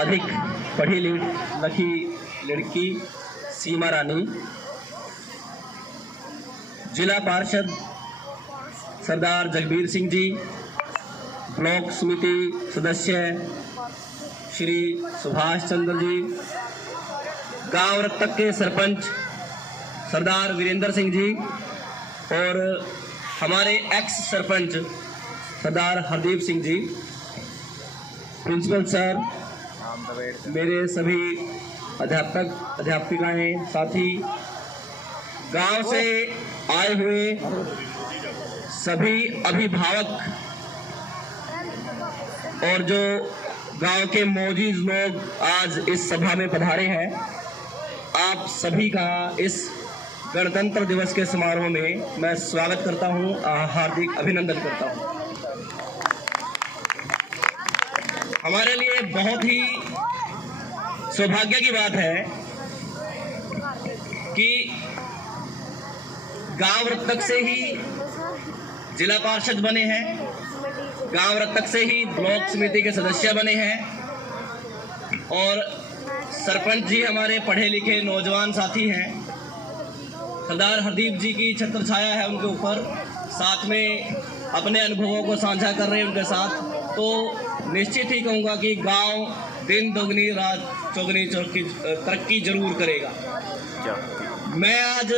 अधिक पढ़ी लिखी लड़की सीमा रानी, जिला पार्षद सरदार जगबीर सिंह जी, ब्लॉक समिति सदस्य श्री सुभाष चंद्र जी, गांव रत्तक के सरपंच सरदार वीरेंद्र सिंह जी और हमारे एक्स सरपंच सरदार हरदीप सिंह जी, प्रिंसिपल सर, मेरे सभी अध्यापक अध्यापिकाएं, साथी, गांव से आए हुए सभी अभिभावक और जो गांव के मौजूद लोग आज इस सभा में पधारे हैं, आप सभी का इस गणतंत्र दिवस के समारोह में मैं स्वागत करता हूं, हार्दिक अभिनंदन करता हूं। हमारे लिए बहुत ही सौभाग्य की बात है कि गांव रत्तक से ही जिला पार्षद बने हैं, गांव रत्तक से ही ब्लॉक समिति के सदस्य बने हैं और सरपंच जी हमारे पढ़े लिखे नौजवान साथी हैं। सरदार हरदीप जी की छत्र छाया है उनके ऊपर, साथ में अपने अनुभवों को साझा कर रहे हैं उनके साथ। तो निश्चित ही कहूँगा कि गांव दिन दोगुनी रात चौगुनी तरक्की जरूर करेगा। मैं आज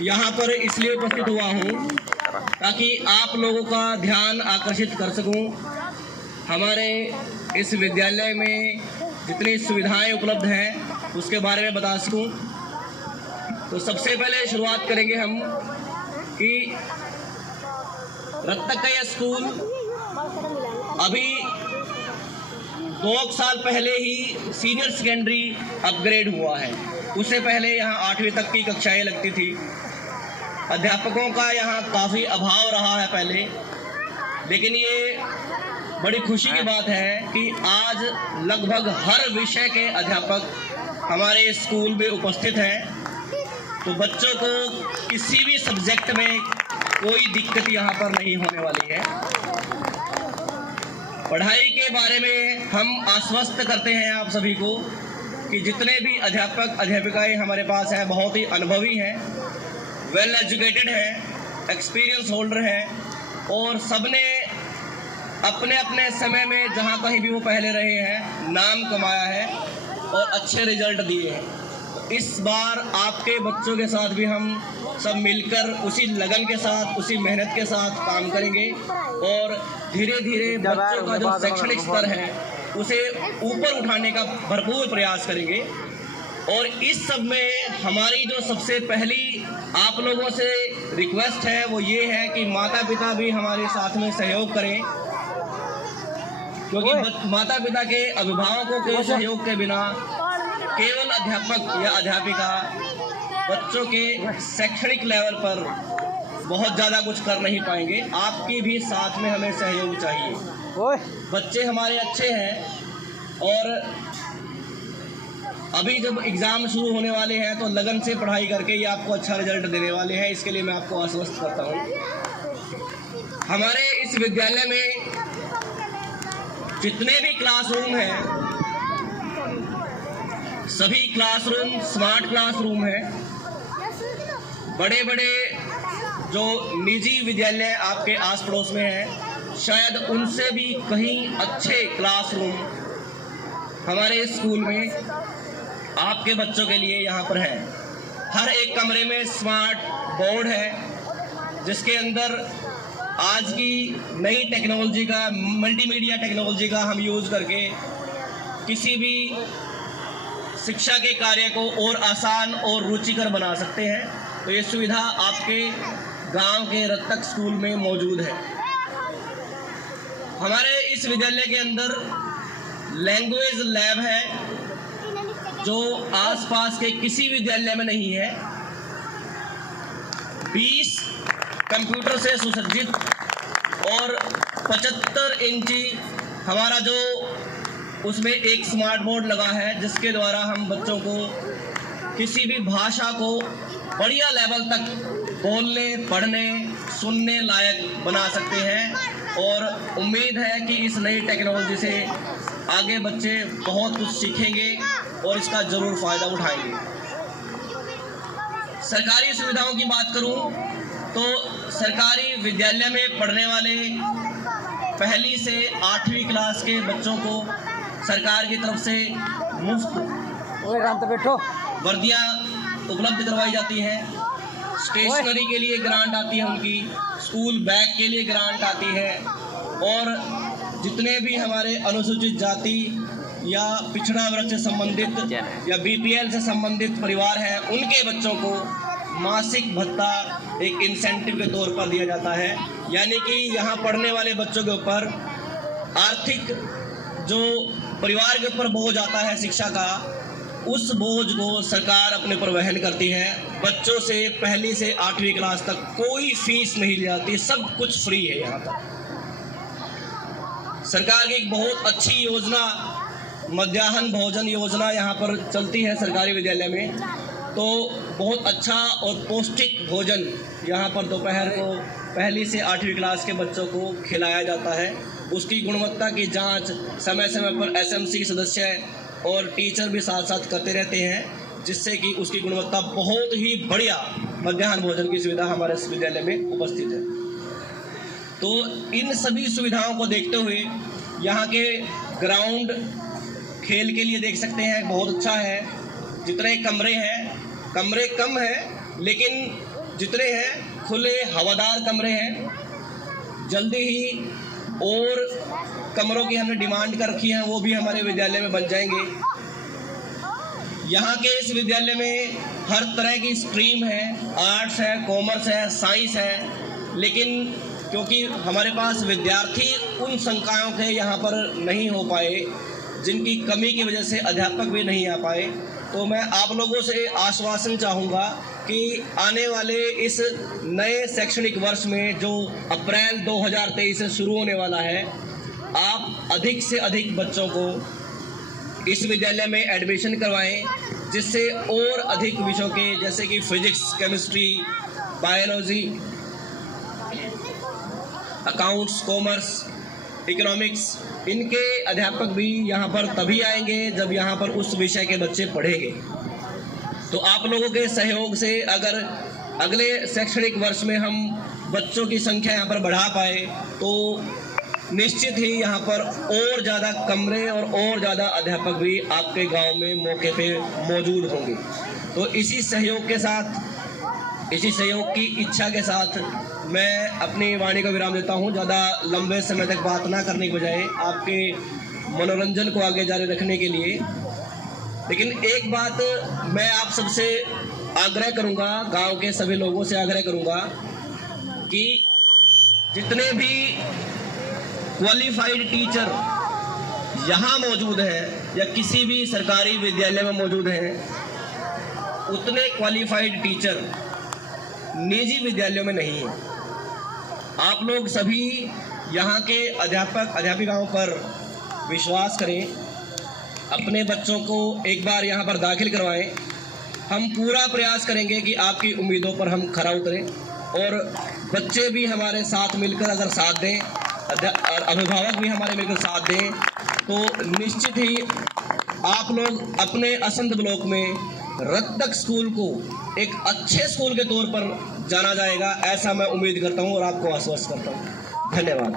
यहाँ पर इसलिए उपस्थित हुआ हूँ ताकि आप लोगों का ध्यान आकर्षित कर सकूं। हमारे इस विद्यालय में जितनी सुविधाएं उपलब्ध हैं उसके बारे में बता सकूं। तो सबसे पहले शुरुआत करेंगे हम कि रत्तक का यह स्कूल अभी 2 साल पहले ही सीनियर सेकेंडरी अपग्रेड हुआ है। उससे पहले यहाँ 8वीं तक की कक्षाएं लगती थी। अध्यापकों का यहाँ काफ़ी अभाव रहा है पहले, लेकिन ये बड़ी खुशी की बात है कि आज लगभग हर विषय के अध्यापक हमारे स्कूल में उपस्थित हैं। तो बच्चों को किसी भी सब्जेक्ट में कोई दिक्कत यहाँ पर नहीं होने वाली है। पढ़ाई के बारे में हम आश्वस्त करते हैं आप सभी को कि जितने भी अध्यापक अध्यापिकाएं हमारे पास हैं बहुत ही अनुभवी हैं, वेल एजुकेटेड है, एक्सपीरियंस होल्डर है और सबने अपने अपने समय में जहाँ कहीं भी वो पहले रहे हैं नाम कमाया है और अच्छे रिजल्ट दिए हैं। तो इस बार आपके बच्चों के साथ भी हम सब मिलकर उसी लगन के साथ, उसी मेहनत के साथ काम करेंगे और धीरे धीरे बच्चों का जो शैक्षणिक स्तर है उसे ऊपर उठाने का भरपूर प्रयास करेंगे। और इस सब में हमारी जो सबसे पहली आप लोगों से रिक्वेस्ट है वो ये है कि माता पिता भी हमारे साथ में सहयोग करें, क्योंकि माता पिता के अभिभावकों के सहयोग के बिना केवल अध्यापक या अध्यापिका बच्चों के शैक्षणिक लेवल पर बहुत ज़्यादा कुछ कर नहीं पाएंगे। आपके भी साथ में हमें सहयोग चाहिए। बच्चे हमारे अच्छे हैं और अभी जब एग्ज़ाम शुरू होने वाले हैं तो लगन से पढ़ाई करके ये आपको अच्छा रिजल्ट देने वाले हैं। इसके लिए मैं आपको आश्वस्त करता हूँ। हमारे इस विद्यालय में जितने भी क्लासरूम हैं सभी क्लासरूम स्मार्ट क्लासरूम हैं। बड़े बड़े जो निजी विद्यालय आपके आस पड़ोस में हैं शायद उनसे भी कहीं अच्छे क्लासरूम हमारे स्कूल में आपके बच्चों के लिए यहाँ पर है। हर एक कमरे में स्मार्ट बोर्ड है जिसके अंदर आज की नई टेक्नोलॉजी का, मल्टीमीडिया टेक्नोलॉजी का हम यूज़ करके किसी भी शिक्षा के कार्य को और आसान और रुचिकर बना सकते हैं। तो ये सुविधा आपके गांव के रत्तक स्कूल में मौजूद है। हमारे इस विद्यालय के अंदर लैंग्वेज लैब है जो आसपास के किसी विद्यालय में नहीं है। 20 कंप्यूटर से सुसज्जित और 75 इंची हमारा जो उसमें एक स्मार्ट बोर्ड लगा है जिसके द्वारा हम बच्चों को किसी भी भाषा को बढ़िया लेवल तक बोलने, पढ़ने, सुनने लायक बना सकते हैं। और उम्मीद है कि इस नई टेक्नोलॉजी से आगे बच्चे बहुत कुछ सीखेंगे और इसका ज़रूर फ़ायदा उठाएंगे। सरकारी सुविधाओं की बात करूं तो सरकारी विद्यालय में पढ़ने वाले पहली से 8वीं क्लास के बच्चों को सरकार की तरफ से मुफ्त वर्दियाँ उपलब्ध करवाई जाती हैं। स्टेशनरी के लिए ग्रांट आती है उनकी, स्कूल बैग के लिए ग्रांट आती है और जितने भी हमारे अनुसूचित जाति या पिछड़ा वर्ग से संबंधित या बीपीएल से संबंधित परिवार हैं उनके बच्चों को मासिक भत्ता एक इंसेंटिव के तौर पर दिया जाता है। यानी कि यहाँ पढ़ने वाले बच्चों के ऊपर आर्थिक जो परिवार के ऊपर बोझ आता है शिक्षा का, उस बोझ को सरकार अपने पर वहन करती है। बच्चों से पहली से 8वीं क्लास तक कोई फीस नहीं ली जाती, सब कुछ फ्री है। यहाँ तक सरकार की एक बहुत अच्छी योजना मध्याह्न भोजन योजना यहाँ पर चलती है सरकारी विद्यालय में। तो बहुत अच्छा और पौष्टिक भोजन यहाँ पर दोपहर को पहली से 8वीं क्लास के बच्चों को खिलाया जाता है। उसकी गुणवत्ता की जांच समय समय पर एसएमसी सदस्य और टीचर भी साथ साथ करते रहते हैं, जिससे कि उसकी गुणवत्ता बहुत ही बढ़िया मध्याह्न भोजन की सुविधा हमारे विद्यालय में उपस्थित है। तो इन सभी सुविधाओं को देखते हुए यहाँ के ग्राउंड खेल के लिए देख सकते हैं बहुत अच्छा है। जितने कमरे हैं, कमरे कम हैं लेकिन जितने हैं खुले हवादार कमरे हैं। जल्दी ही और कमरों की हमने डिमांड कर रखी है, वो भी हमारे विद्यालय में बन जाएंगे। यहाँ के इस विद्यालय में हर तरह की स्ट्रीम है, आर्ट्स है, कॉमर्स है, साइंस है, लेकिन क्योंकि हमारे पास विद्यार्थी उन संकायों के यहाँ पर नहीं हो पाए, जिनकी कमी की वजह से अध्यापक भी नहीं आ पाए, तो मैं आप लोगों से आश्वासन चाहूँगा कि आने वाले इस नए शैक्षणिक वर्ष में जो अप्रैल 2023 से शुरू होने वाला है, आप अधिक से अधिक बच्चों को इस विद्यालय में एडमिशन करवाएं, जिससे और अधिक विषयों के जैसे कि physics, chemistry, biology, accounts, commerce, economics, इनके अध्यापक भी यहाँ पर तभी आएंगे जब यहाँ पर उस विषय के बच्चे पढ़ेंगे। तो आप लोगों के सहयोग से अगर अगले शैक्षणिक वर्ष में हम बच्चों की संख्या यहाँ पर बढ़ा पाए तो निश्चित ही यहाँ पर और ज़्यादा कमरे और ज़्यादा अध्यापक भी आपके गांव में मौके पे मौजूद होंगे। तो इसी सहयोग के साथ, इसी सहयोग की इच्छा के साथ मैं अपनी वाणी को विराम देता हूँ। ज़्यादा लंबे समय तक बात ना करने के बजाय आपके मनोरंजन को आगे जारी रखने के लिए। लेकिन एक बात मैं आप सबसे आग्रह करूँगा, गांव के सभी लोगों से आग्रह करूँगा कि जितने भी क्वालिफाइड टीचर यहाँ मौजूद हैं या किसी भी सरकारी विद्यालय में मौजूद हैं, उतने क्वालिफाइड टीचर निजी विद्यालयों में नहीं है। आप लोग सभी यहाँ के अध्यापक अध्यापिकाओं पर विश्वास करें, अपने बच्चों को एक बार यहाँ पर दाखिल करवाएं। हम पूरा प्रयास करेंगे कि आपकी उम्मीदों पर हम खरा उतरें और बच्चे भी हमारे साथ मिलकर अगर साथ दें और अभिभावक भी हमारे मिलकर साथ दें तो निश्चित ही आप लोग अपने असंध ब्लॉक में रत्तक स्कूल को एक अच्छे स्कूल के तौर पर जाना जाएगा, ऐसा मैं उम्मीद करता हूं और आपको आश्वस्त करता हूं। धन्यवाद।